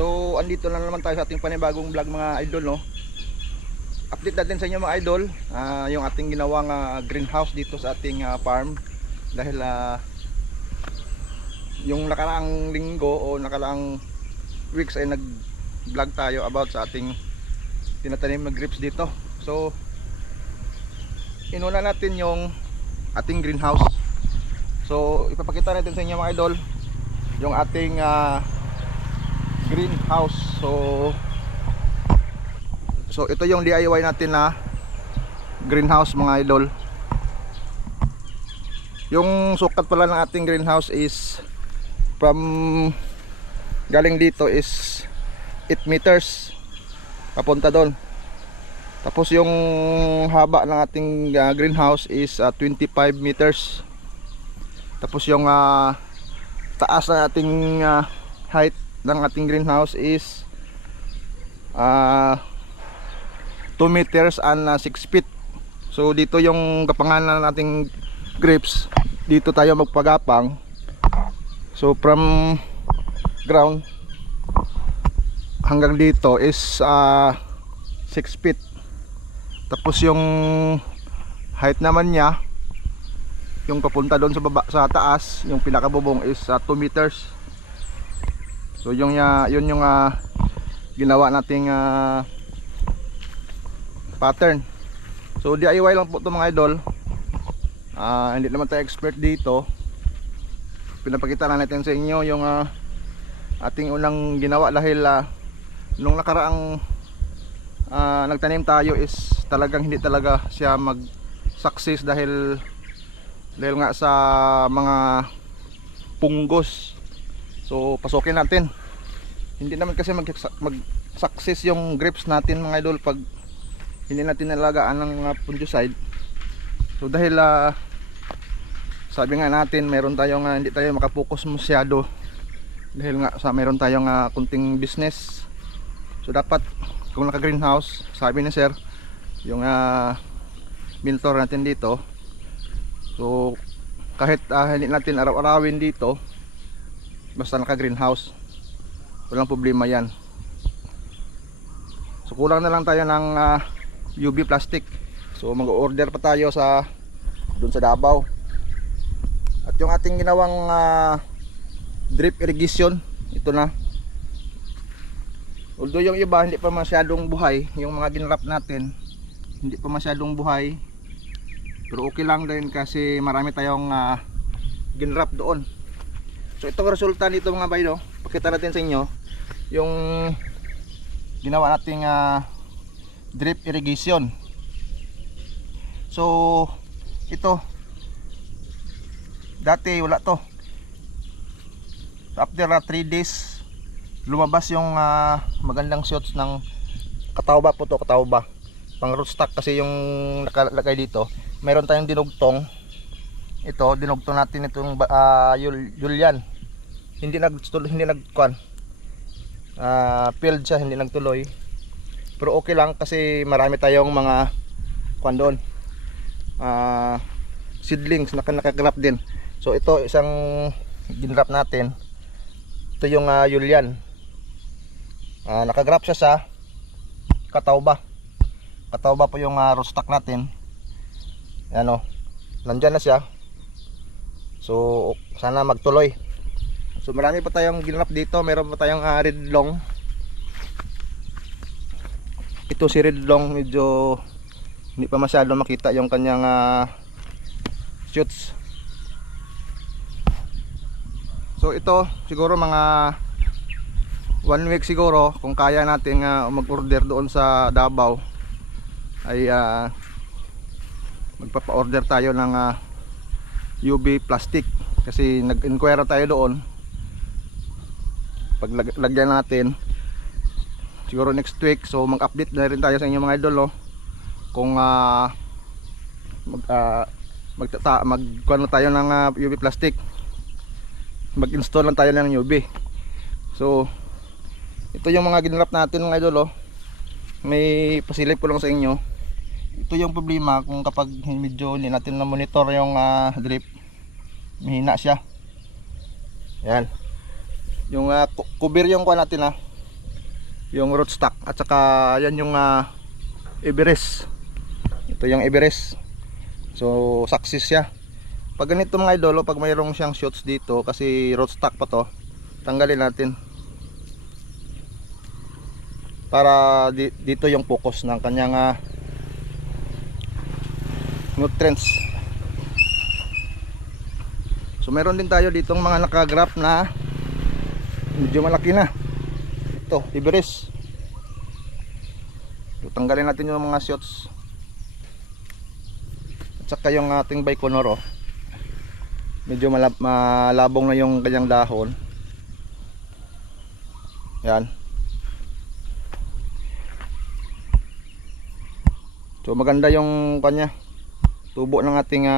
So andito na naman tayo sa ating panibagong vlog mga idol, no. Update natin sa inyo mga idol, yung ating ginawang greenhouse dito sa ating farm. Dahil yung nakaraang linggo o nakaraang weeks ay nag vlog tayo about sa ating tinatanim na grapes dito. So inuna natin yung ating greenhouse. So ipapakita natin sa inyo mga idol yung ating greenhouse. So ito yung DIY natin na greenhouse mga idol. Yung sukat pala ng ating greenhouse is from galing dito is 8 meters papunta doon. Tapos yung haba ng ating greenhouse is 25 meters. Tapos yung taas ng ating height ng ating greenhouse is 2 meters and 6 feet. So dito yung gapanganan nating grapes, dito tayo magpagapang. So from ground hanggang dito is 6 feet. Tapos yung height naman niya, yung papunta doon sa baba, sa taas, yung pinakabubong is 2 meters. So yun yung ginawa nating pattern. So DIY lang po ito mga idol. Hindi naman tayo expert dito. Pinapakita lang natin sa inyo yung ating unang ginawa. Dahil nung nakaraang nagtanim tayo is talagang hindi talaga siya mag success dahil nga sa mga punggos. So pasukin natin. Hindi naman kasi mag success yung grapes natin mga idol pag hindi natin nalagaan ng fungicide. So dahil sabi nga natin meron tayong hindi tayo makapokus masyado dahil nga sa meron tayong kunting business. So dapat kung naka greenhouse, sabi ni sir yung mentor natin dito, so kahit hindi natin araw-arawin dito basta naka greenhouse walang problema yan. So kulang na lang tayo ng UV plastic. So mag-order pa tayo sa doon sa Davao. At yung ating ginawang drip irrigation, ito na. Although yung iba hindi pa masyadong buhay, yung mga ginrap natin hindi pa masyadong buhay, pero okay lang din kasi marami tayong ginrap doon. So itong resulta nito mga bay, no? Pakita natin sa inyo yung ginawa nating drip irrigation. So ito dati wala to. After 3 days lumabas yung magandang shoots ng katawba po to, katawba pang rootstock kasi yung nakalagay dito. Meron tayong dinugtong. Ito dinugtong natin itong Julian. Hindi nagkuan field siya, hindi nagtuloy. Pero okay lang kasi marami tayong mga kuan doon, seedlings na nakagrap din. So ito isang ginrap natin. Ito yung Julian, nakagrap siya sa katawba. Katawba po yung rootstock natin. Ano, nandyan na siya. So sana magtuloy. So marami pa tayong ginrap dito. Meron pa tayong red long. Ito si red long, medyo hindi pa masyado makita yung kanyang shoots. So ito siguro mga 1 week siguro kung kaya natin mag-order doon sa Davao ay magpapa-order tayo ng UV plastic kasi nag-inquire tayo doon. Pag lagyan natin siguro next week, so mag-update na rin tayo sa inyo mga idol, no? Kung magkuha tayo ng UV plastic, mag-install lang tayo ng UV. So ito yung mga ginrap natin mga idol, may pasilip ko lang sa inyo. Ito yung problema kung kapag medyo hindi natin na monitor yung drip, mahina siya. Yan yung cover yung kuha natin yung rootstock, at saka yan yung Everest. Ito yung Everest. So success siya. Pag ganito mga idol, pag mayroong siyang shoots dito, kasi rootstock pa to, tanggalin natin para dito yung focus ng kanyang nutrients. So meron din tayo ditong mga nakagraph na medyo malaki na. Ito, Everest. So, tanggalin natin yung mga shoots. At saka yung ating Baikonur, medyo malabong na yung kanyang dahon. Yan. So maganda yung kanya tubo ng ating